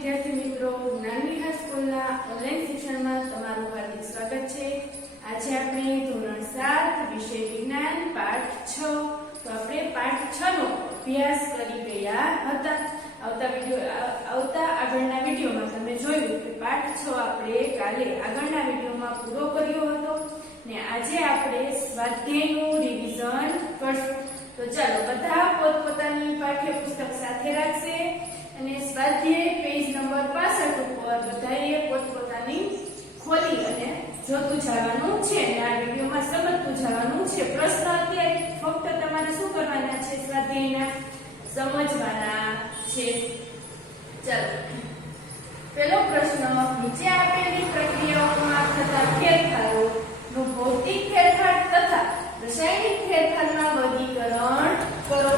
વિદ્યાર્થી મિત્રો, જ્ઞાનવિહાર સ્કૂલના ઓનલાઈન શિક્ષણમાં તમારું હાર્દિક સ્વાગત છે। આજે આપણે ધોરણ 7 વિષય વિજ્ઞાન પાઠ 6 તો આપણે પાઠ 6 નો અભ્યાસ કરી ગયા હતા। આવતા આગળના વિડિયોમાં તમે જોયું કે પાઠ 6 આપણે કાલે આગળના વિડિયોમાં પૂરો કર્યો હતો ને આજે આપણે સ્વાધ્યાયનું રિવિઝન કરશું। તો ચાલો બધા પોતપોતાની પાઠ્યપુસ્તક સાથે રાખશે અને સ્વાધ્યાય પેજ નંબર 65 ઉપર બધાએ પોતપોતાની ખોલી અને જોતું જવાનું છે અને આ વિડિયોમાં સમજતું જવાનું છે। પ્રશ્ન અત્યારે ફક્ત તમારે શું કરવાના છે, સ્વાધ્યાયના સમજવાના છે। ચાલો પહેલો પ્રશ્ન, નીચે આપેલી પ્રક્રિયાઓમાં થતા ફેરફારોનું ભૌતિક ફેરફાર તથા રાસાયણિક ફેરફારમાં વર્ગીકરણ કરો।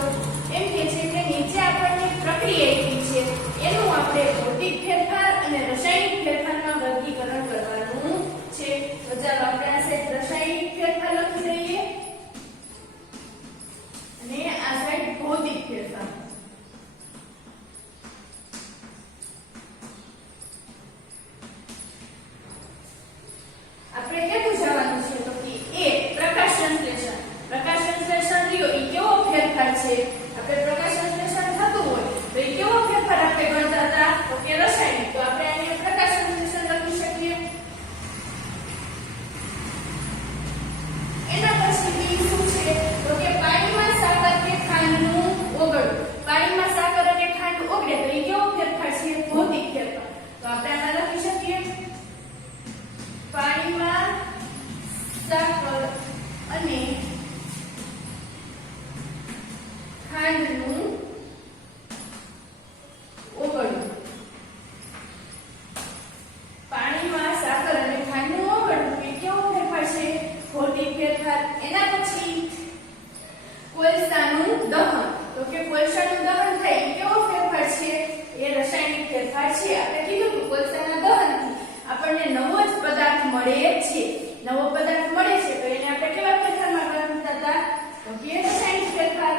એમ કે છે કે નીચે આપણને પ્રક્રિયા આપી છે એનું આપણે ભૌતિક ફેરફાર અને રાસાયણિક ફેરફારમાં વર્ગીકરણ કરવાનું છે। તો ચાલો આપણે આ સાઈડ રાસાયણિક ફેરફાર લખી દઈએ અને આ સાઈડ ભૌતિક ફેરફાર। આપણે કેટલું જવાનું છે તો કે એ પ્રકાશ સંશ્લેષણ। પ્રકાશ સંશ્લેષણ રહ્યો એ કેવો ફેરફાર છે? આપણે પ્રકાશ સંશ્લેષણ થતું હોય તો એ કેવો ફેરફાર આપણે ગણતા હતા તો કે રાસાયણિક। તો આપણે આને પ્રકાશ સંશ્લેષણ લખી શકીએ। એના પછી બીજું શું છે તો કે પાણીમાં સાકર કે ખાંડનું ઓગળવું। પાણીમાં સાકર અને ખાંડ ઓગળે તો એ કેવો ફેરફાર છે? ભૌતિક ફેરફાર। તો આપણે આમાં લખી શકીએ પાણીમાં સાકર અને ખાંડનું ઓગળવું। પાણીમાં સાકર અને ખાંડનું ઓગળવું એ કેવો ફેરફાર છે? ભૌતિક ફેરફાર। એના પછી કોલસાનું દહન। તો કે કોલસાનું દહન થાય એ કેવો ફેરફાર છે? એ રાસાયણિક ફેરફાર છે। આપણે કીધું કે કોલસાના દહનથી આપણને નવો જ પદાર્થ મળે છે। નવો પદાર્થ મળે છે તો એને આપણે કેવા ફેરફારમાં ગણતા હતા તો કે રાસાયણિક ફેરફાર।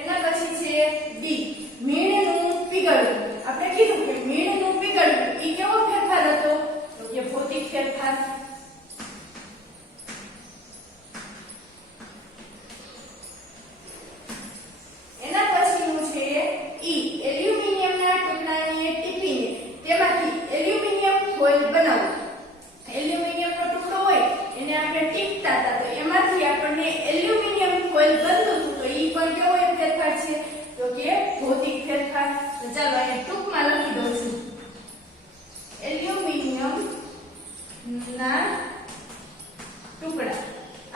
એના પછી છે ડી, મીણનું પીગળવું। આપણે કીધું કે મીણનું પીગળવું એ કેવો ફેરફાર હતો તો કે ભૌતિક ફેરફાર। એના પછીનું છે ઈ, એલ્યુમિનિયમના ટુકડાને ટીપીને તેમાંથી એલ્યુમિનિયમ ફોઇલ બનાવવું। એલ્યુમિનિયમનો ટુકડો હોય એને આપણે ટીપતા હતા તો એમાંથી આપણને એલ્યુમિનિયમ ફોઇલ બનતું હતું તો ઈ પણ કેવો ફેરફાર છે તો કે ભૌતિક ફેરફાર। તો ચાલો અહીં ટૂંકમાં લખી દઉં છું એલ્યુમિનિયમના ટુકડા।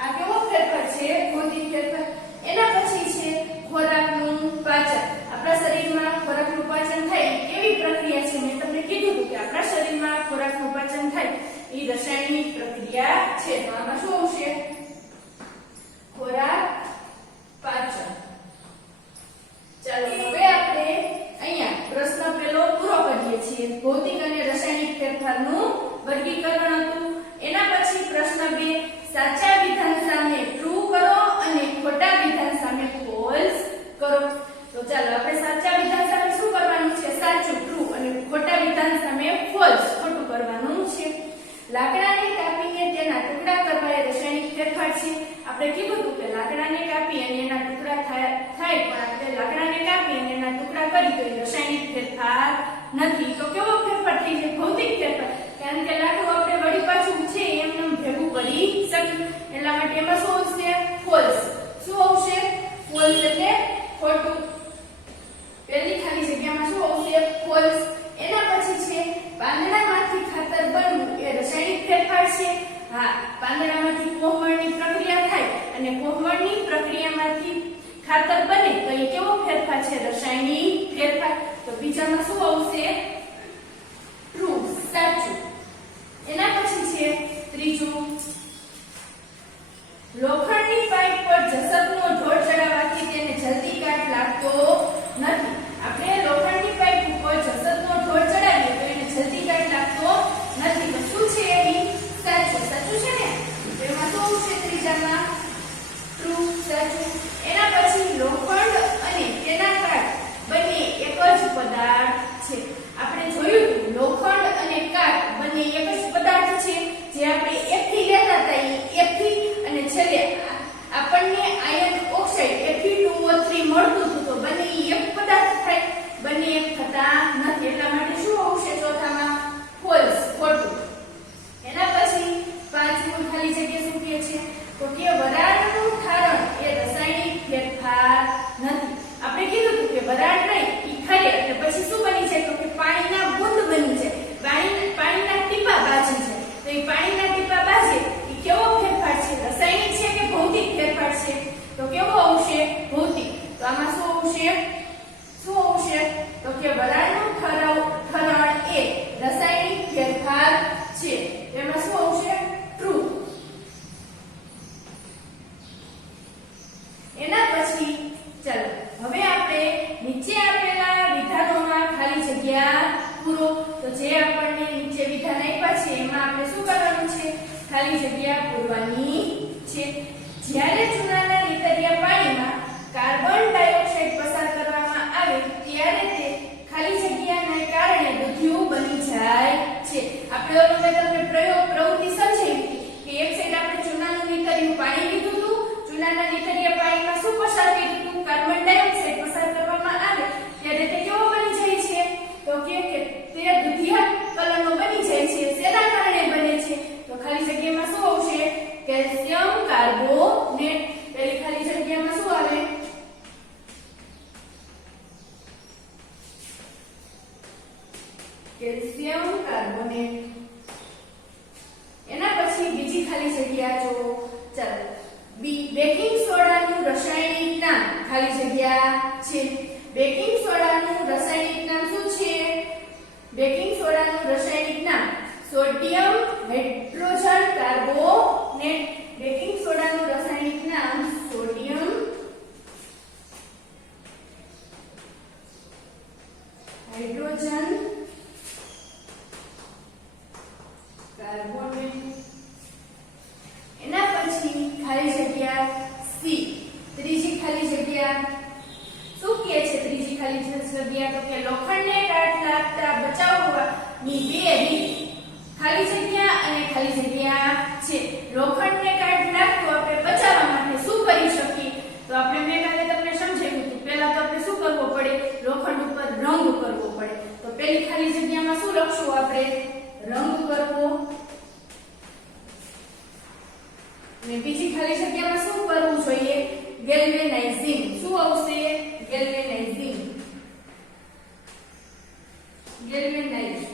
આ કેવો ફેરફાર છે? ભૌતિક ફેરફાર। એના પછી છે ખોરાકનું પાચન। આપણા શરીરમાં ખોરાકનું પાચન થાય કેવી પ્રક્રિયા છે? મેં તમને કીધું હતું કે આપણા શરીરમાં ખોરાકનું પાચન થાય એ રાસાયણિક પ્રક્રિયા છે। તો આમાં શું આવશે? ખોરાક પાચન। ચાલો હવે આપણે અહીંયા પ્રશ્ન પેલો પૂરો કરીએ છીએ। ભૌતિક અને રાસાયણિક ફેરફારનું વર્ગીકરણ હતું। એના પછી પ્રશ્ન 2, સાચા વિધાન સામે ટ્રુ કરો અને ખોટા વિધાન સામે ફોલ્સ કરો। તો ચાલો આપણે સાચા વિધાન સામે શું કરવાનું છે? સાચું ટ્રુ અને ખોટા વિધાન સામે ફોલ્સ ખોટું કરવાનું છે। લાકડાને કાપીને તેના ટુકડા કરવા એ રાસાયણિક ફેરફાર છે। આપણે કીધું હતું કે લાકડાને કાપી અને એના ટુકડા થાય પણ આપણે લાકડાને કાપી અને એના ટુકડા કરી તો એ રાસાયણિક ફેરફાર નથી। તો કેવો ફેરફાર થઈ છે? ભૌતિક ફેરફાર। કારણ કે લાકડું આપણે વળી પાછું છે એમને ભેગું કરી શકીએ એટલા માટે એમાં શું આવશે? ફોલ્સ। શું આવશે? ફોલ્સ એટલે ખોટું। પહેલી ખાલી જગ્યામાં શું આવશે? ફોલ્સ। એના પછી છે પાંદડામાંથી ખાતર બનવું એ રાસાયણિક ફેરફાર છે। હા, પાંદડામાંથી કોહમળની પ્રક્રિયા થાય અને કોહમળની પ્રક્રિયામાંથી ખાતર બને તો એ કેવો ફેરફાર છે? રાસાયણિક ફેરફાર। તો બીજામાં શું આવશે? ટ્રુ, સાચું। એના પછી છે ત્રીજું, લોખંડની પાઇપ પર જસતનો ઢોળ ચડાવવાથી તેને જલ્દી કાટ લાગતો નથી। આપણે લોખંડની પાઇપ ઉપર જસતનો ઢોળ ચડાવીએ તો એને જલ્દી કાટ લાગતો નથી। તો શું છે એ? સાચું। સાચું છે ને? એમાં શું છે ત્રીજામાં? ટ્રુ, સાચું। એના પછી લોખંડ અને આવશે? શું આવશે? તો કે વરાળનું ઠરણ એ રાસાયણિક ફેરફાર છે. એમાં શું આવશે? ટ્રુ. એના પછી ચાલો હવે આપણે નીચે આપેલા વિધાનોમાં ખાલી જગ્યા પૂરો. તો જે આપણને નીચે વિધાન આપ્યા છે એમાં આપણે શું કરવાનું છે? ખાલી જગ્યા પૂરવાની છે. જ્યારે ચૂનાના નીતરિયા પાણીમાં કાર્બન ડાયોક્સાઇડ પસાર કરવામાં આવે ત્યારે તે ખાલી જગ્યાને કારણે દૂધિયું બની જાય છે. આપણે ઓલો મેં તમને પ્રવૃત્તિ સમજાવી કે એક સાઈડ આપણે ચૂનાનું નીતરિયું પાણી લીધું હતું. ચૂનાના નીતરિયા પાણીમાં શું પસાર કર્યું હતું? કાર્બન ડાયોક્સાઇડ પસાર કરવામાં આવે ત્યારે તે કેવો બની જાય છે? તો કે તે દૂધિયા કલરનો બની જાય છે. શેના કારણે બને છે? તો ખાલી જગ્યામાં શું આવશે? Calcium carbonate. પેલી ખાલી જગ્યામાં શું આવે? Calcium carbonate. એના પછી બીજી ખાલી જગ્યા જો ચાલો બેકિંગ સોડાનું રાસાયણિક નામ ખાલી જગ્યા છે. બેકિંગ સોડાનું રાસાયણિક નામ શું છે? બેકિંગ સોડાનું રાસાયણિક નામ સોડિયમ હાઇડ્રોજન કાર્બોનેટ. બેકિંગ સોડાનું રાસાયણિક નામ સોડિયમ હાઇડ્રોજન કાર્બોનેટ. એના પછી ખાલી જગ્યા સી. ત્રીજી ખાલી જગ્યા શું કહે છે? ત્રીજી ખાલી જગ્યા તો કે લોખંડને કાટ લાગતા બચાવવાની બે રીત ખાલી જગ્યા અને ખાલી જગ્યા છે. લોખંડને કાટ લાગતો આપણે બચાવવા માટે શું કરી શકીએ? તો આપણે મેં કાલે તમને સમજાવ્યું હતું. પહેલા તો આપણે શું કરવો પડે? લોખંડ ઉપર રંગ કરવો પડે. તો પહેલી ખાલી જગ્યામાં શું લખશું આપણે? રંગ કરવો. અને બીજી ખાલી જગ્યામાં શું કરવું જોઈએ? ગેલ્વેનાઇઝિંગ. શું આવશે? ગેલ્વેનાઇઝિંગ. ગેલ્વેનાઇઝ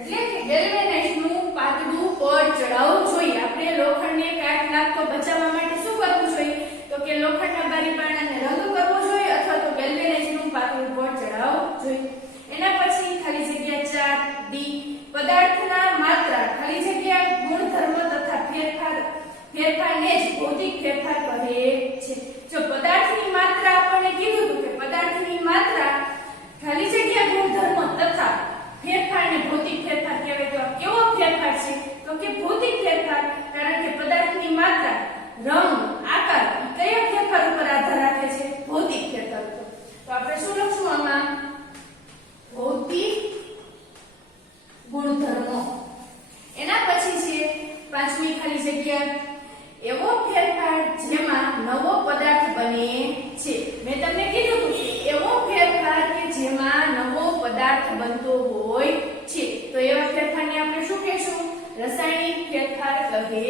એટલે કે ગેલ્વેનાઇઝનું પાતળું પડ ચડાવવું જોઈએ. આપણે લોખંડને કાટ લાગતો બચાવવા માટે શું કરવું જોઈએ? તો કે લોખંડના બારીબાણાને રંગ કરવો જોઈએ અથવા તો ગેલ્વેનાઇઝનું પાતળું પડ ચડાવવું જોઈએ. એના પછી ખાલી જગ્યા 4 ડી પદાર્થના માત્રા ખાલી જગ્યા ગુણધર્મ તથા ફેરફારને જ ભૌતિક ફેરફાર કહે છે. જો પદાર્થની માત્રા આપણને કીધું હતું કે પદાર્થની માત્રા ખાલી જગ્યા ગુણધર્મ તથા ફેરફારને ભૌતિક ફેરફાર કહેવાય. તો કેવો ફેરફાર છે? તો કે ભૌતિક ફેરફાર. કારણ કે પદાર્થની માત્રા, રંગ, આકાર કયા ફેરફાર ઉપર આધાર રાખે છે? ભૌતિક ફેરફાર ઉપર. તો આપણે શું લખશું આમાં? ભૌતિક ગુણધર્મો. એના પછી છે પાંચમી ખાલી જગ્યા એવો ફેરફાર જેમાં નવો પદાર્થ બને છે. મેં તમને કીધું હતું કે એવો ફેરફાર કે જેમાં નવો પદાર્થ બનતો હોય છે. તો એવા ફેરફારને આપણે શું કહેશું? રાસાયણિક ફેરફાર કહે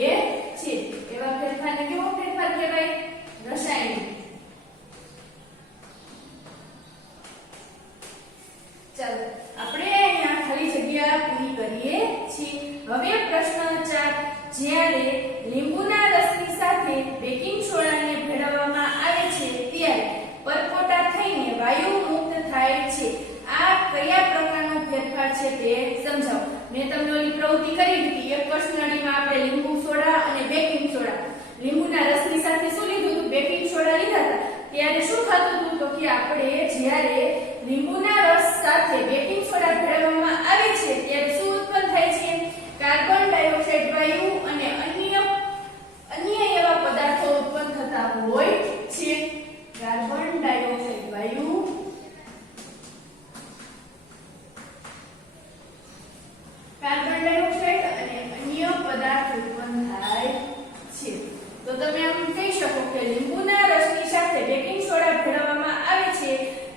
છે. એવા ફેરફારને કેવો ફેરફાર કહેવાય? રાસાયણિક. ચાલો આપણે અહીંયા ખાલી જગ્યા પૂરી કરીએ છીએ. હવે પ્રશ્ન 4 જ્યારે લીંબુના રસની સાથે બેકિંગ સોડાને ભેળવવામાં આવે છે ત્યારે પરપોટા થઈને વાયુ મુક્ત થાય છે. આ કયા પ્રકારનો ફેરફાર છે તે સમજાવો. મેં તમને ઓલી પ્રવૃત્તિ કરી હતી. એક પ્રશ્નડીમાં આપણે લીંબુ સોડા અને બેકિંગ સોડા, લીંબુના રસની સાથે શું લીધું હતું? બેકિંગ સોડા લીધા હતા. ત્યારે શું થતું હતું? તો કે આપણે જ્યારે લીંબુના રસ સાથે બેકિંગ સોડા ભેળવવામાં આવે છે ત્યારે શું ઉત્પન્ન થાય છે? કાર્બન ડાયોક્સાઇડ વાયુ અને અન્ય એવા પદાર્થો ઉત્પન્ન થતા હોય છે. કાર્બન ડાયોક્સાઇડ વાયુ અને અન્ય પદાર્થ ઉત્પન્ન થાય છે. તો તમે આમ કહી શકો કે લીંબુના રસની સાથે બેકિંગ સોડા ભેળવવામાં આવે છે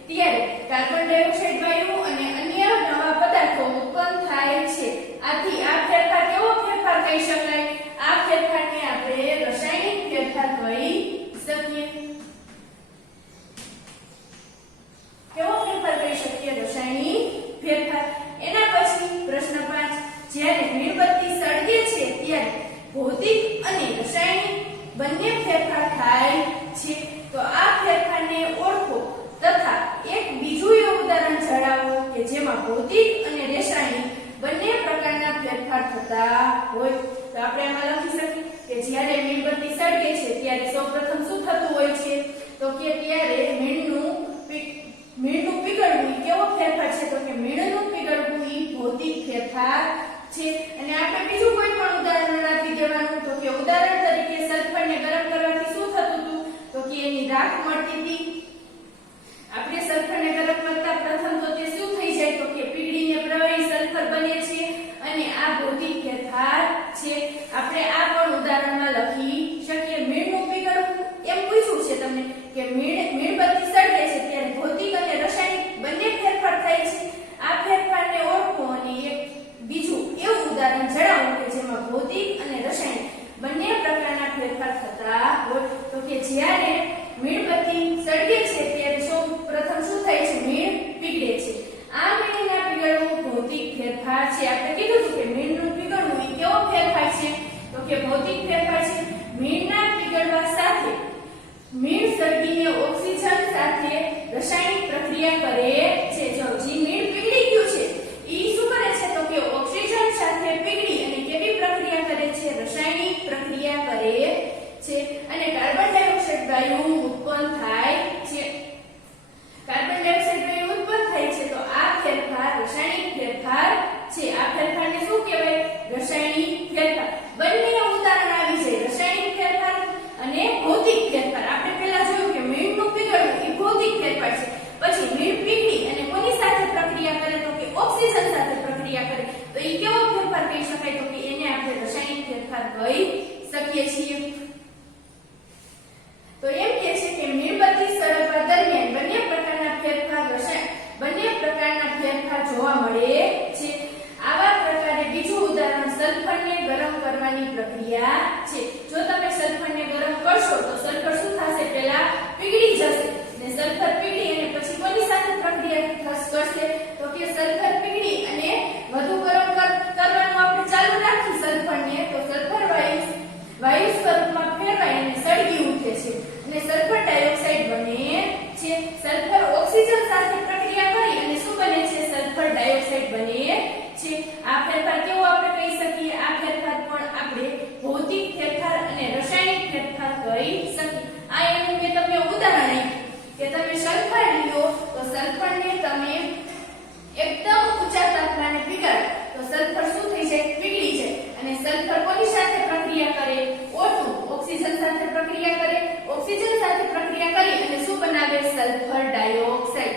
ત્યારે કાર્બન ડાયોક્સાઇડ વાયુ અને અન્ય નવા પદાર્થો ઉત્પન્ન થાય છે. આથી આ ફેરફાર કેવો ફેરફાર કહી શકાય? આ ફેરફારને આપણે રાસાયણિક ફેરફાર કહી શકીએ. કેવો ફેરફાર કહી શકીએ? રાસાયણિક ફેરફાર. એના પછી પ્રશ્ન 5 જ્યારે મીણબત્તી સળગે છે ત્યારે ભૌતિક અને રાસાયણિક બંને ફેરફાર થાય છે. તો આ ફેરફારને ઓળખો તથા જણાવો કે જેમાં ભૌતિક અને રાસાયણિક બંને પ્રકારના ફેરફાર થતા હોય. તો આપણે આમાં લખી શકીએ કે જ્યારે મીણબત્તી સળગે છે ત્યારે સૌપ્રથમ શું થતું હોય છે? તો કે ત્યારે મીણનું પીગળવું એ કેવો ફેરફાર છે? તો કે મીણનું પીગળવું એ ભૌતિક ફેરફાર છે. અને આપણે બીજું કોઈ પણ ઉદાહરણ આપી દેવાનું. તો કે ઉદાહરણ તરીકે સલ્ફરને ગરમ કરવાથી શું થતું હતું? તો કે એની રાખ મળતી હતી. આપણે સલ્ફરને ગરમ કરતા પ્રથમ તો તે શું થઈ જાય? તો કે પીગળીને પ્રવાહી સલ્ફર બને છે અને આ ભૌતિક ફેરફાર છે. આપણે આ પણ ઉદાહરણમાં લખી શકીએ. મીણનું પીગળવું એમ પૂછ્યું છે તમને કે મીણબત્તી સળગે છે ત્યારે ભૌતિક અને રાસાયણિક બંને ફેરફાર થાય છે. આ ફેરફારને ઓળખો અને એક બીજું એવું ઉદાહરણ જણાવો કે જેમાં ભૌતિક અને રાસાયણિક બંને પ્રકારના ફેરફાર થતા હોય. તો કે જ્યારે મીણબત્તી સળગે છે ત્યારે સૌ પ્રથમ શું થાય છે? મીણ પીગળે છે. આ મીણના પીગળવું ભૌતિક ફેરફાર છે. આપણે કીધું હતું કે મીણનું પીગળવું એ કેવો ફેરફાર છે? તો કે ભૌતિક ફેરફાર છે. મીણના પીગળવા સાથે મીણ સળગીને ઓક્સિજન સાથે રાસાયણિક પ્રક્રિયા કરે છે. જો જે મીણ પીગળી ગયું છે ઈ શું કરે છે? તો કે ઓક્સિજન સાથે પીગળી અને કેવી પ્રક્રિયા કરે છે? રાસાયણિક પ્રક્રિયા કરે છે અને કાર્બન ડાયોક્સાઇડ વાયુ ઉત્પન્ન થાય છે. કાર્બન ડાયોક્સાઇડ વાયુ ઉત્પન્ન થાય છે. તો આ ફેરફાર રાસાયણિક ફેરફાર છે. આ ફેરફારને શું કહેવાય? રાસાયણિક ફેરફાર. બંને ઉદાહરણ આવી જાય, રાસાયણિક ફેરફાર અને ભૌતિક ફેરફાર. આપણે પહેલા જોયું કે મીણનું પીગળવું એ ભૌતિક ફેરફાર છે. પછી મીણ પીગળી અને કોની સાથે પ્રક્રિયા કરે? તો કે ઓક્સિજન સાથે પ્રક્રિયા કરે. તો એ કેવો ફેરફાર કહી શકાય? તો કે એને આપણે રાસાયણિક ફેરફાર કહી શકીએ છીએ. તો એમ કહે છે કે મીણબત્તી સળગવા દરમિયાન બંને પ્રકારના ફેરફાર જોવા મળે છે. આવા પ્રકારે બીજું ઉદાહરણ સલ્ફરને ગરમ કરવાની પ્રક્રિયા છે. જો તમે સલ્ફરને ગરમ કરશો તો સલ્ફર શું થશે? પહેલા પીગળી જશે ને સલ્ફર પીગળી અને પછી કોની સાથે પ્રક્રિયા કરશે? તો કે સલ્ફર પીગળી અને વધુ ગરમ કરવાનું આપણે ચાલુ રાખી સલ્ફરને તો સલ્ફર વાયુ સ્વરૂપમાં ફેરવાય અને સળગી ઉઠે છે અને સલ્ફર ડાયોક્સાઇડ બને છે. સલ્ફર ઓક્સિજન સાથે પ્રક્રિયા કરી અને શું બને છે? સલ્ફર ડાયોક્સાઇડ બને છે. આ ફેરફાર કેવો આપણે કહી શકીએ? આ ફેરફાર પણ આપણે ભૌતિક ફેરફાર અને રાસાયણિક ફેરફાર કહી શકીએ. આ એનું મેં તમને ઉદાહરણ આપ્યું કે તમે સલ્ફર લ્યો તો સલ્ફરને તમે એકદમ ઊંચા તાપમાને પીગાડો તો સલ્ફર શું થઈ જાય? પીગળી જાય અને સલ્ફર કોની સાથે પ્રક્રિયા કરે? O2 ઓક્સિજન સાથે પ્રક્રિયા કરે. ઓક્સિજન સાથે પ્રક્રિયા કરી અને શું બનાવે? Sulphur dioxide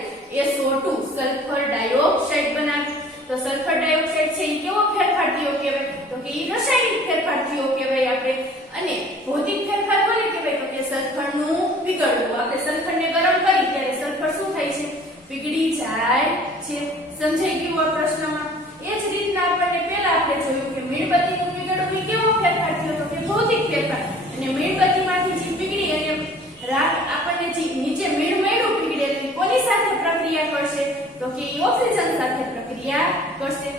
SO2 sulphur dioxide બનાવે. તો સલ્ફર ડાયોક્સાઇડ છે એ કેવો ફેરફાર થયો કહેવાય? તો કે એ રાસાયણિક ફેરફાર થયો કહેવાય આપણે. અને ભૌતિક ફેરફાર કોને કહેવાય? તો કે સલ્ફરનું પીગળવું. આપણે સલ્ફરને ગરમ કરી ત્યારે સલ્ફર શું થાય છે? પીગળી જાય છે. સમજાઈ ગયું આ પ્રશ્નમાં? એ જ રીતના આપણને પહેલા આપણે જોયું કે મીણબત્તીનું પીગળવું કેવો ફેરફાર થયો? તો કે ભૌતિક ફેરફાર. અને મીણબત્તીમાંથી જે પીગળી અને રાખ આપણને જે નીચે મીણ મળ્યું પીગળેલું કોની સાથે પ્રક્રિયા કરશે? તો કે ઓક્સિજન સાથે પ્રક્રિયા કરશે.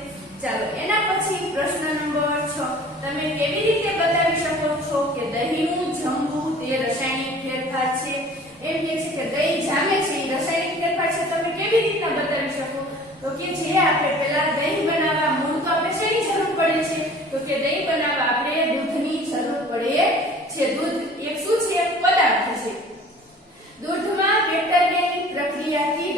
ચાલો એના પછી પ્રશ્ન નંબર 6. તમે કેવી રીતે બતાવી શકો છો કે દહીંનું જમવું તે રાસાયણિક ફેરફાર છે? એમ કહે છે કે દહીં જામે છે એ રાસાયણિક ફેરફાર છે. તમે કેવી રીતના બતાવી શકો? તો કે જે આપણે પહેલા દહીં બનાવવા મૂળ તો આપણે શેની જરૂર પડે છે? તો કે દહીં બનાવવા આપણે દૂધની જરૂર પડે છે. દૂધ એક શું છે? પદાર્થ છે. દૂધમાં બેક્ટેરિયાની પ્રક્રિયાથી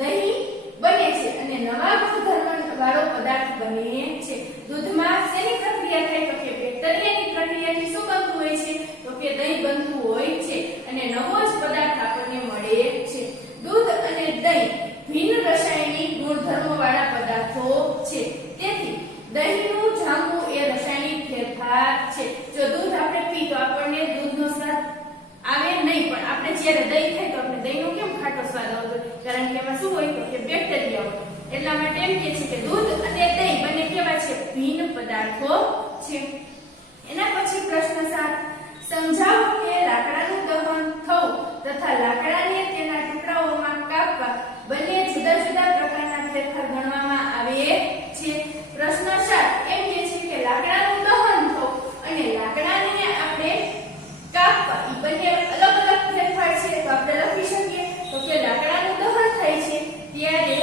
દહીં બને છે અને નવા ગુણધર્મ વાળો પદાર્થ બને છે. દૂધમાં શેની પ્રક્રિયા થાય? તો કે બેક્ટેરિયાની પ્રક્રિયાથી શું બનતું હોય છે? તો કે દહીં બનતું હોય છે અને નવો જ પદાર્થ આપણને મળે છે. દૂધ અને દહીં ભિન્ન રાસાયણિક ગુણધર્મો વાળા પદાર્થો છે. તેથી દહીંનું જામવું એ રાસાયણિક ફેરફાર છે. જો દૂધ આપણે પી તો આપણને દૂધનો સ્વાદ આવે નહીં, પણ આપણે જ્યારે દહીં ખાય તો આપણે દહીંનો કેમ ખાટો સ્વાદ આવતો? કારણ કે એમાં શું હોય? તો કે બેક્ટેરિયા હોય. એટલા માટે એમ કહે છે કે દૂધ અને દહીં બંને કેવા છે? ભિન્ન પદાર્થો છે. એના પછી પ્રશ્ન 7. સમજાવો કે લાકડાનું દહન થવું તથા લાકડાને તેના ટુકડાઓમાં કાપવા બંને જુદા જુદા પ્રકારના ફેરફાર ગણવામાં આવે છે. પ્રશ્ન 7 એમ કહે છે કે લાકડાનું દહન થવું અને લાકડાને આપણે કાપવા એ બંને અલગ અલગ ફેરફાર છે. તો આપણે લખી શકીએ તો કે લાકડાનું દહન થાય છે ત્યારે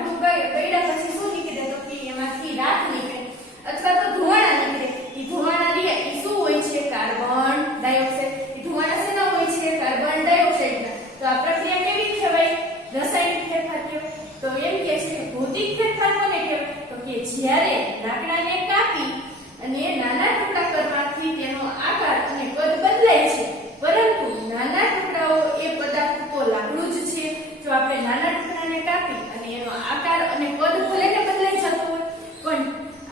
લાકડું બળ્યા પછી શું નીકળે તો કે એમાંથી રાખ નીકળે અથવા તો ધુમાડા નીકળે. ઈ ધુમાડા રહ્યા ઈ શું હોય છે? Carbon dioxide. ઈ ધુમાડા શેના હોય છે? કાર્બન ડાયોક્સાઇડના. તો આ પ્રક્રિયા કેવી કહેવાય? રાસાયણિક ફેરફાર કહેવાય. તો એમ કહે છે કે ભૌતિક ફેરફાર કોને કહેવાય? તો કે જ્યારે લાકડાને કાપી અને નાના ટુકડા કરવાથી તેનો આકાર અને કદ બદલાય છે, પરંતુ નાના ટુકડાઓ એ પદાર્થ તો લાકડું જ છે. જો આપણે નાના ટુકડાને કાપી અને એનો આકાર અને કદ ભલે ને બદલાઈ જતો હોય, પણ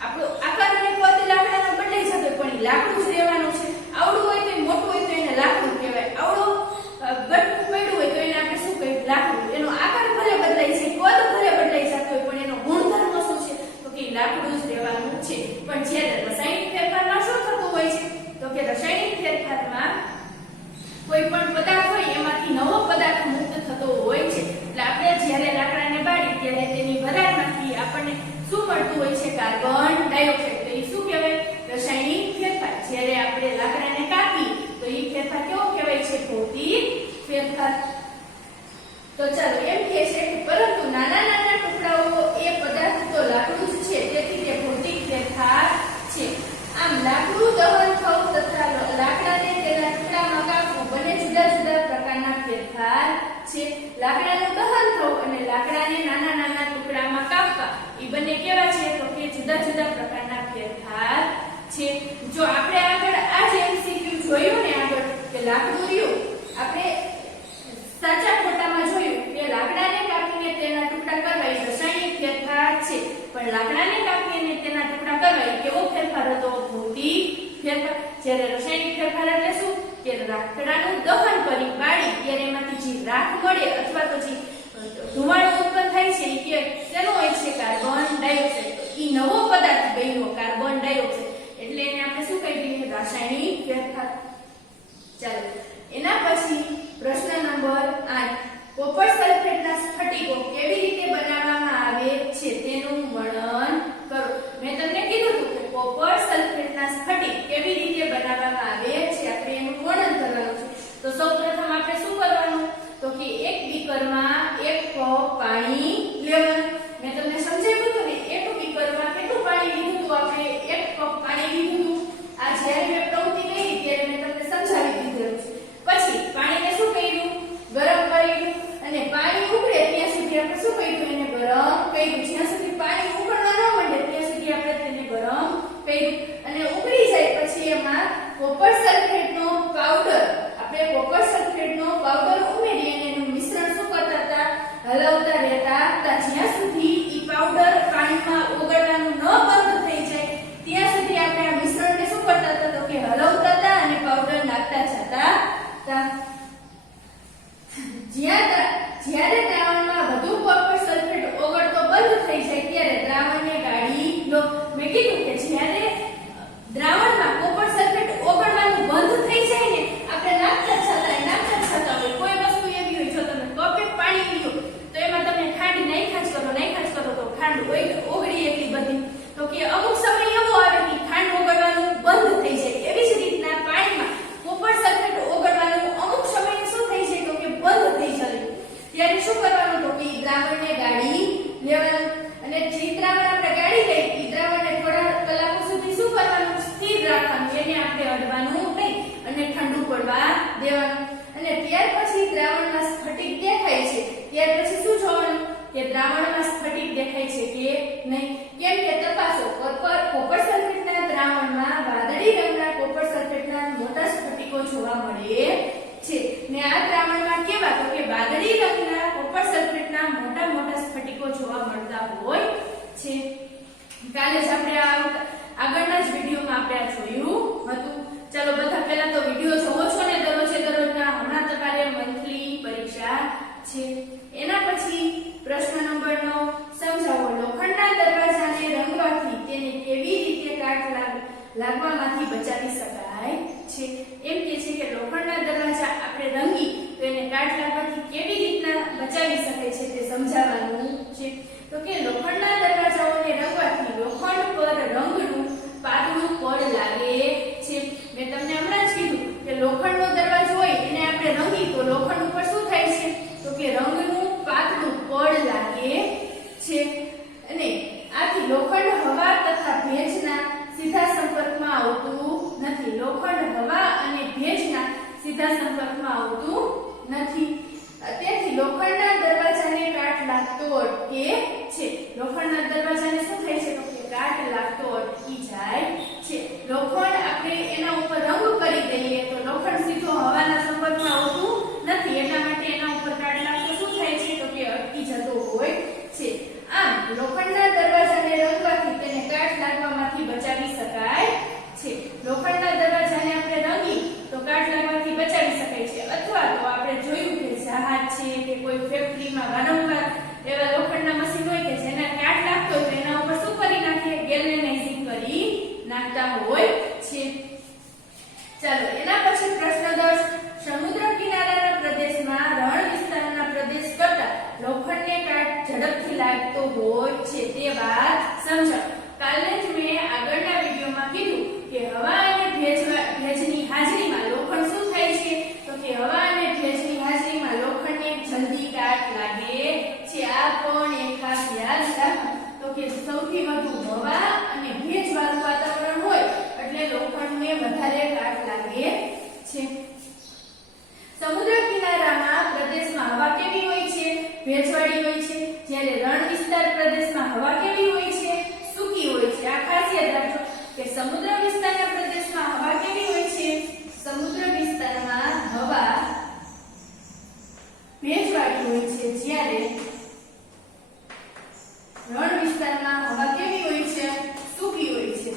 આપણો આકાર અને કદ લાકડાનો બદલાઈ જતો હોય, પણ લાકડું જ રહેવાનું છે. આવડું હોય તો મોટું હોય તો એને લાકડું કહેવાય, આવડું ગટકું પડ્યું હોય તો એને આપણે શું કહીએ? લાકડું. એનો આકાર ભલે બદલાય છે, કદ ભલે બદલાઈ જતો હોય, પણ એનો ગુણધર્મ શું છે? તો કે લાકડું જ રહેવાનું છે. પણ જ્યારે રાસાયણિક ફેરફારમાં શું થતું હોય છે? તો કે રાસાયણિક ફેરફારમાં કોઈ પણ પદાર્થ હોય એમાંથી નવો પદાર્થ મુક્ત થતો હોય છે. એટલે આપણે જ્યારે લાકડાને બાળી ત્યારે તેની વરાળમાંથી આપણને શું મળતું હોય છે? Carbon dioxide. તો એ શું કહેવાય? રાસાયણિક ફેરફાર. જ્યારે આપણે લાકડાને કાપી તો એ ફેરફાર કેવો કહેવાય છે? ભૌતિક ફેરફાર. તો ચાલો એમ કહે છે કે પરંતુ નાના નાના ટુકડાઓ એ પદાર્થ તો લાકડું જ છે, તેથી તે ભૌતિક ફેરફાર છે. આમ લાકડું દહન થવું તથા લાકડાને તેના ટુકડામાં કાપવું બંને જુદા જુદા પ્રકારના ફેરફાર છે. લાકડાનું દહન થવું અને લાકડાને નાના નાના ટુકડામાં કાપવા એ બંને કેવા છે? તો કે જુદા જુદા પ્રકારના ફેરફાર છે. જો આપણે આગળ આ જે MCQ જોયું ને આગળ કે લાકડું રહ્યું, આપણે સાચા ખોટામાં જોયું કે લાકડાને કાપીને તેના ટુકડા કરવા એ રાસાયણિક ફેરફાર છે, પણ લાકડાને કાપીને તેના ટુકડા કરવા એ કેવો ફેરફાર હતો? ભૌતિક ફેરફાર. જ્યારે રાસાયણિક ફેરફાર એટલે શું? કે લાકડાનું દહન કરી બાળી ત્યારે એમાંથી જે રાખ મળે અથવા તો જે ધુમાડો ઉત્પન્ન થાય છે એ કે તેનો હોય છે? Carbon dioxide. તો ઈ નવો પદાર્થ બન્યો કાર્બન ડાયોક્સાઇડ, એટલે એને આપણે શું કહી દઈએ? રાસાયણિક ફેરફાર. ચાલો એના પછી પ્રશ્ન નંબર 8. કોપર સલ્ફેટના સ્ફટિકો કેવી રીતે બનાવવામાં આવે છે તેનું વર્ણન કરો. મેં તમને કીધું હતું કે કોપર સલ્ફેટના સ્ફટિક કેવી રીતે બનાવવામાં આવે છે, આપણે એનું વર્ણન કરવાનું છે. તો સૌપ્રથમ આપણે શું કરવાનું? તો કે એક બીકરમાં 1 કપ પાણી લેવાનું. મેં તમને સમજાવ્યું હતું ને, એક બીકરમાં કેટલું પાણી લીધું હતું? આપણે 1 કપ પાણી લીધું હતું. આ જ્યારે મેં પ્રવૃત્તિ કરી ત્યારે મેં તમને સમજાવી દીધું છે. પછી પાણીને શું કર્યું? ગરમ કર્યું, અને પાણી ઉકળે ત્યાં સુધી આપણે શું કર્યું? એને ગરમ કર્યું. જ્યાં સુધી પાણી ઉકળવા ન માંડે ત્યાં સુધી આપણે તેને ગરમ કર્યું, અને ઉકળી જાય પછી એમાં કોપર સલ્ફેટનો પાવડર, આપણે કોપર સલ્ફેટનો પાવડર ઉમેરી અને એનું મિશ્રણ શું કરતા હતા? હલાવતા રહેતા હતા. જ્યાં સુધી ઈ પાવડર પાણીમાં ઓગળવાનું ન બંધ થઈ જાય ત્યાં સુધી આપણે આ મિશ્રણને શું કરતા હતા? તો કે હલાવતા હતા અને પાવડર નાખતા જતા હતા. જ્યારે દ્રાવણમાં વધુ કોપર સલ્ફેટ ઓગળતો બંધ થઈ જાય ત્યારે દ્રાવણને ગાળી લો. મેં કીધું કે જ્યારે દ્રાવણમાં કોપર સલ્ફેટ ઓગળવાનું બંધ થઈ જાય ને, આપણે નાખતા જતા હોય. કોઈ વસ્તુ એવી હોય, જો તમે કપે પાણી પીઓ તો એમાં તમે ખાંડ નાખ્યા જ કરો તો ખાંડ ઓગળી એટલી બધી. તો કે અમુક સમય એવો આવે કે ખાંડ ઓગળવાનું બંધ થઈ જાય. એવી જ રીતના પાણીમાં કોપર સલ્ફેટ ઓગળવાનું અમુક સમયે શું થઈ જાય? તો કે બંધ થઈ જાય. ત્યારે શું કરવાનું? તો કે દ્રાવણને ગાળી લેવાનું, અને જે દ્રાવણ આપણે ગાળી લઈએ એ દ્રાવણને થોડા કલાકો સુધી શું કરવાનું? સ્થિર રાખવાનું. એને આપણે અડવાનું નહીં અને ઠંડુ પડવા દેવાનું. અને ત્યાર પછી દ્રાવણમાં સ્ફટિક દેખાય છે ત્યાર પછી શું જોવાનું? કે દ્રાવણમાં સ્ફટિક દેખાય છે કે નહીં. કેમ કે તપાસો, કોપર સલ્ફેટના દ્રાવણમાં વાદળી રંગના કોપર સલ્ફેટના મોટા સ્ફટિકો જોવા મળે છે, ને આ દ્રાવણમાં કેવા? તો કે વાદળી રંગના કોપર સલ્ફેટના મોટા મોટા સ્ફટિકો જોવા મળતા હોય છે. કાલે જ આપણે આગળના જ વિડીયોમાં આપણે આ જોયું હતું. ચાલો બધા પહેલા તો વિડીયો જોવો છો ને દરરોજના? હમણાં તમારે મંથલી પરીક્ષા છે. એના પછી પ્રશ્ન નંબર 9. સમજાવો લોખંડના દરવાજાને રંગવાથી તેને કેવી રીતે કાટ લાગવામાંથી બચાવી શકાય છે. એમ કે છે કે લોખંડના દરવાજા આપણે રંગી તો એને કાટ લાગવાથી કેવી રીતના બચાવી શકાય છે તે સમજાવવાનું છે. તો કે લોખંડના દરવાજાઓને રંગવાથી લોખંડ પર રંગનું પાતળું પડ લાગે છે. મેં તમને હમણાં જ કીધું કે લોખંડનો દરવાજો હોય એને આપણે રંગી તો લોખંડ ઉપર શું થાય છે? તો કે રંગનું પાતળું પડ લાગે છે. સીધા સંપર્કમાં આવતું નથી. તેથી લોખંડના દરવાજાને કાટ લાગતો અટકે છે. લોખંડના દરવાજાને શું થાય છે તો કે કાટ લાગતો અટકી જાય છે. લોખંડ આપણે એના ઉપર રંગ કરી દઈએ તો લોખંડ સીધો હવાના સંપર્કમાં આવતું નથી, એટલા માટે એના ઉપર કાટ લાગતો શું થાય છે તો કે અટકી જતો હોય છે. આમ લોખંડના દરવાજાને રંગવાથી તેને કાટ લાગવામાંથી બચાવી શકાય છે. લોખંડના દરવાજાને આપણે રંગી તો કાટ લાગવાથી બચાવી શકાય છે. અથવા તો આપણે જોયું કે જહાજ છે કે કોઈ ફેક્ટરીમાં વારંવાર એવા લોખંડના મશીન હોય કે જેના કાટ લાગતો હોય તો એના ઉપર શું કરી નાખીએ ગેલ્વેનાઇઝિંગ કરી નાખતા હોય છે. ચાલો એના પછી પ્રશ્ન 10 સમુદ્ર કિનારાના પ્રદેશમાં રણ વિસ્તારના પ્રદેશ કરતા લોખંડને કાટ ઝડપથી લાગતો હોય છે તે વાત સમજાવો. કાલે જ મેં આગળના વિડિયોમાં કીધું કે હવા અને ભેજની હાજરીમાં લોખંડ શું થાય છે તો કે હવા અને ભેજની હાજરીમાં લોખંડને જલ્દી કાટ લાગે છે. આ પણ એક ખાસ યાદ રાખો તો કે સૌથી વધુ હવા અને ભેજવાળું વાતાવરણ હોય એટલે લોખંડને વધારે કાટ લાગે છે. સમુદ્ર કિનારાના પ્રદેશમાં હવા કેવી હોય છે ભેજવાળી હોય છે, જ્યારે રણ વિસ્તાર પ્રદેશમાં હવા કેવી હોય છે સૂકી હોય છે. આ ખાસ યાદ રાખજો કે સમુદ્ર વિસ્તારના પ્રદેશમાં હવા કેવી હોય છે, સમુદ્ર વિસ્તારમાં હવા ભેજવાળી હોય છે, જ્યારે રણ વિસ્તારમાં હવા કેવી હોય છે સૂકી હોય છે.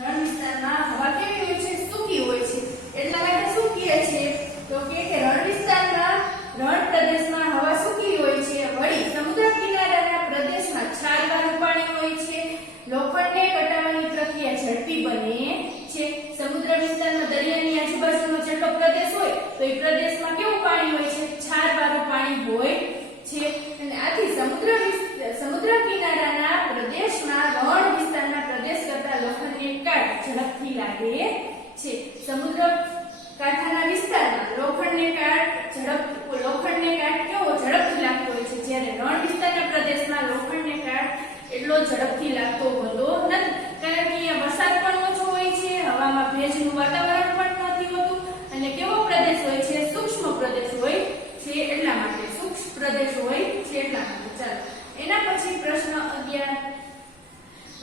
રણ વિસ્તારમાં હવા કેવી હોય છે સૂકી હોય છે. એટલા માટે શું કહે છે તો કે રણ વિસ્તારમાં રણ પ્રદેશમાં હવા સૂકી હોય છે, વળી સમુદ્ર કિનારાના પ્રદેશમાં ક્ષારવાળું પાણી હોય છે. લોખંડને કટાવાની પ્રક્રિયા ઝડપી બને છે. સમુદ્ર વિસ્તારમાં દરિયાની આજુબાજુનો જેટલો પ્રદેશ હોય તો એ પ્રદેશમાં કેવું પાણી હોય છે ક્ષારવાળું પાણી હોય છે. અને આથી સમુદ્ર કિનારાના પ્રદેશમાં રણ વિસ્તારના પ્રદેશ કરતા લોખંડને કાટ ઝડપથી લાગે છે. સમુદ્ર કાંઠાના વિસ્તારમાં લોખંડને કાટ કેવો ઝડપથી લાગતો હોય છે, જ્યારે રણ વિસ્તારના પ્રદેશમાં લોખંડને કાટ એટલો ઝડપથી લાગતો હોતો નથી. કારણ કે અહીંયા વરસાદ પણ ઓછો હોય છે, હવામાં ભેજનું વાતાવરણ પણ નથી હોતું અને કેવો પ્રદેશ હોય છે સૂક્ષ્મ પ્રદેશ હોય છે, એટલા માટે સૂક્ષ્મ પ્રદેશ હોય છે એટલા માટે. ચાલો એના પછી પ્રશ્ન 11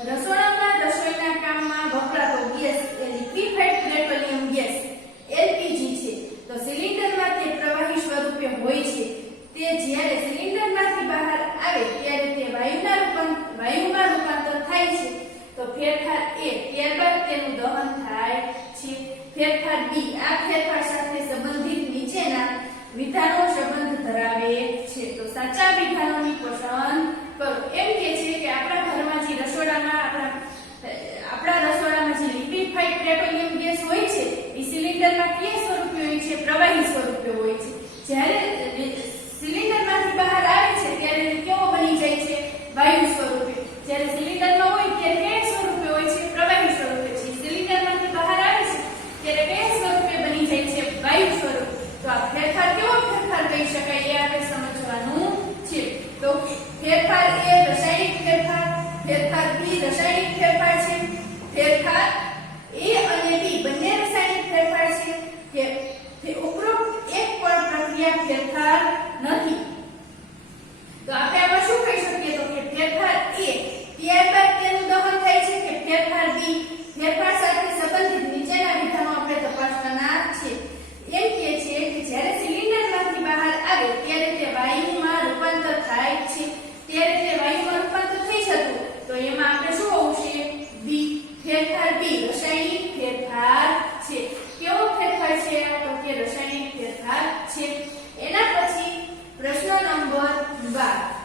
રસોડામાં રસોઈના કામમાં વપરાતો ગેસ એ લિક્વિફાઇડ પેટ્રોલિયમ ગેસ LPG છે. તો સિલિન્ડરમાં તે પ્રવાહી સ્વરૂપે હોય છે. તે જ્યારે સિલિન્ડરમાંથી બહાર આવે ત્યારે તે વાયુમાં રૂપાંતર થાય છે. તો ફેરફાર A ત્યારબાદ તેનું દહન થાય છે. ફેરફાર B આ ફેરફાર સાથે સંબંધિત નીચેના વિધાનો સંબંધ ધરાવે છે. તો સાચા વિધાનોની પસંદ કરો. એમ કે છે કે આપણા ઘરમાં જે આપણા રસોડામાં જે લિક્વિફાઇડ પેટ્રોલિયમ ગેસ હોય છે એ સિલિન્ડરમાં કયા સ્વરૂપે હોય છે પ્રવાહી સ્વરૂપે હોય છે. જ્યારે સિલિન્ડરમાંથી બહાર આવે છે ત્યારે કેવો બની જાય છે વાયુ સ્વરૂપે, જ્યારે સિલિન્ડરમાં હોય ત્યારે કયા સ્વરૂપે હોય છે પ્રવાહી સ્વરૂપે છે. સિલિન્ડરમાંથી બહાર આવે છે ત્યારે કયા સ્વરૂપે બની જાય છે વાયુ સ્વરૂપે. તો આ ફેરફાર કેવો ફેરફાર કહી શકાય એ આપણે સમજવાનું છે. તો ફેરફાર A રાસાયણિક ફેરફાર, ફેરફાર B રાસાયણિક ફેરફાર છે. ફેરફાર A અને B બંને રાસાયણિક ફેરફાર છે કે ઉપરોક્ત એક પણ પ્રક્રિયા ફેરફાર નથી. તો આપણે આમાં શું કહી શકીએ તો કે ફેરફાર A ત્યારબાદ તેનું દહન થાય છે, કે ફેરફાર B ફેરફાર સાથે સંબંધિત નીચેના વિધાનો આપણે તપાસવાના છે. એમ કહે છે કે જ્યારે સિલિન્ડરમાંથી બહાર આવે ત્યારે તે વાયુમાં રૂપાંતર થાય છે. ત્યારે તે વાયુમાં રૂપાંતર થઈ જતું તો એમાં આપણે શું આવશે B ફેરફાર B રાસાયણિક ફેરફાર છે. કેવો ફેરફાર છે તો કે રાસાયણિક ફેરફાર છે. એના પછી પ્રશ્ન નંબર 12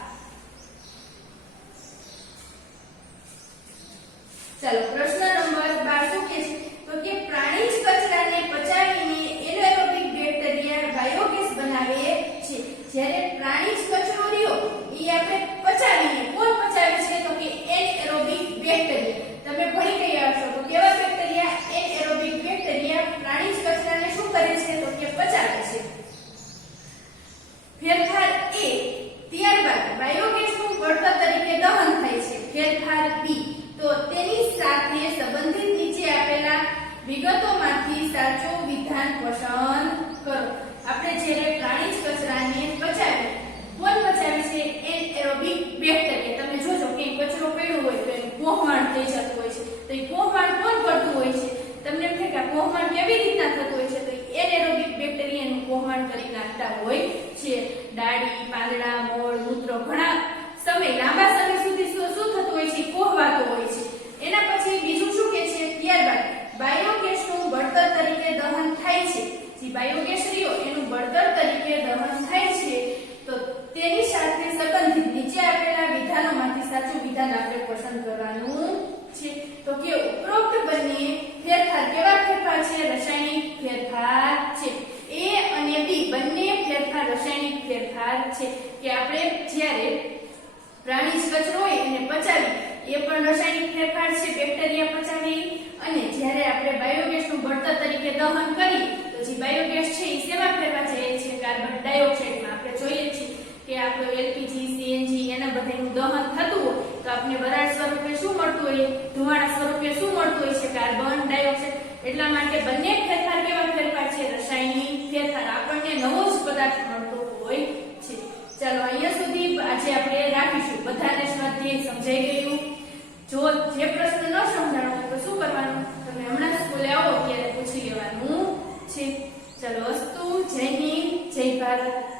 ચાલો પ્રશ્ન નંબર 12 શું કહે છે તો કે પ્રાણીજ કચરાને પચાવીને એનારોબિક બેક્ટેરિયા બાયોગેસ બનાવે છે. જ્યારે પ્રાણીજ કચરો રહ્યો એ આપણે પચાવીને કોણ પચાવે છે તો કે એનએરોબિક બેક્ટેરિયા. તમે ભણી ગયા હશો તો કેવા બેક્ટેરિયા એનએરોબિક બેક્ટેરિયા પ્રાણીજ કચરાને શું કરે છે તો કે પચાવે છે. ફેરફાર A ત્યારબાદ બાયોગેસનું બળતણ તરીકે દહન થાય છે. ફેરફાર B તો અને સંબંધિત નીચે આપેલા વિગતોમાંથી સાચું વિધાન પસંદ કરો. આપણે જ્યારે પ્રાણીજ કચરાને પચાવીએ, કોણ પચાવે છે? Anaerobic bacteria. તમે જોજો કે કચરો પડ્યો હોય તો એનું કોહવાણ થઈ જતું હોય છે. તો એ કોહવાણ કોણ કરતું હોય છે? તમને એમ થાય કે કોહવાણ કેવી રીતના થતું હોય છે? તો એનએરોબિક બેક્ટેરિયાનું કોહવાણ કરી નાખતા હોય છે. ડાળી, પાંદડા, મોળ, મૂત્ર ઘણા સમય, લાંબા સમય સુધી શું થતું હોય છે? કોહવાતું હોય છે. એના પછી બીજું શું કે છે? ત્યારબાદ બાયોગેસનું બળતર તરીકે દહન થાય છે. જે બાયોગેસ રહ્યો એનું બળતર તરીકે દહન થાય છે. તો તેની સાથે સંબંધિત નીચે આપેલા વિધાનોમાંથી સાચું વિધાન આપણે પસંદ કરવાનું છે. તો કે ઉપરોક્ત બંને ફેરફાર કેવા ફેરફાર છે? રાસાયણિક ફેરફાર છે. A અને B બંને ફેરફાર રાસાયણિક ફેરફાર છે. કે આપણે જ્યારે પ્રાણીજ કચરો હોય એને પચાવી, એ પણ રાસાયણિક ફેરફાર છે. બેક્ટેરિયા પચાવી, અને જ્યારે આપણે બાયોગેસનું બળતર તરીકે દહન કરીએ તો જે બાયોગેસ છે એ શેમાં ફેરવા જાય છે? કાર્બન ડાયોક્સાઇડમાં. આપણે જોઈએ છીએ કે આપણો એલપીજી, સીએનજી એના બધાનું દહન થતું હોય તો આપણે વરાળ સ્વરૂપે શું મળતું હોય? ધુમાડા સ્વરૂપે શું મળતું હોય છે? Carbon dioxide. એટલા માટે બંને ફેરફાર કેવા ફેરફાર છે? રાસાયણિક ફેરફાર. આપણને નવો જ પદાર્થ મળતો હોય છે. ચાલો અહીંયા સુધી આજે આપણે રાખીશું. બધાને સ્વાધ્યાય સમજાઈ ગયું? જો જે પ્રશ્ન ન સમજાણો હોય તો શું કરવાનું? તમે હમણાં સ્કૂલે આવો ત્યારે પૂછી લેવાનું છે. ચલો, અસ્તુ. જય હિન્દ, જય ભારત.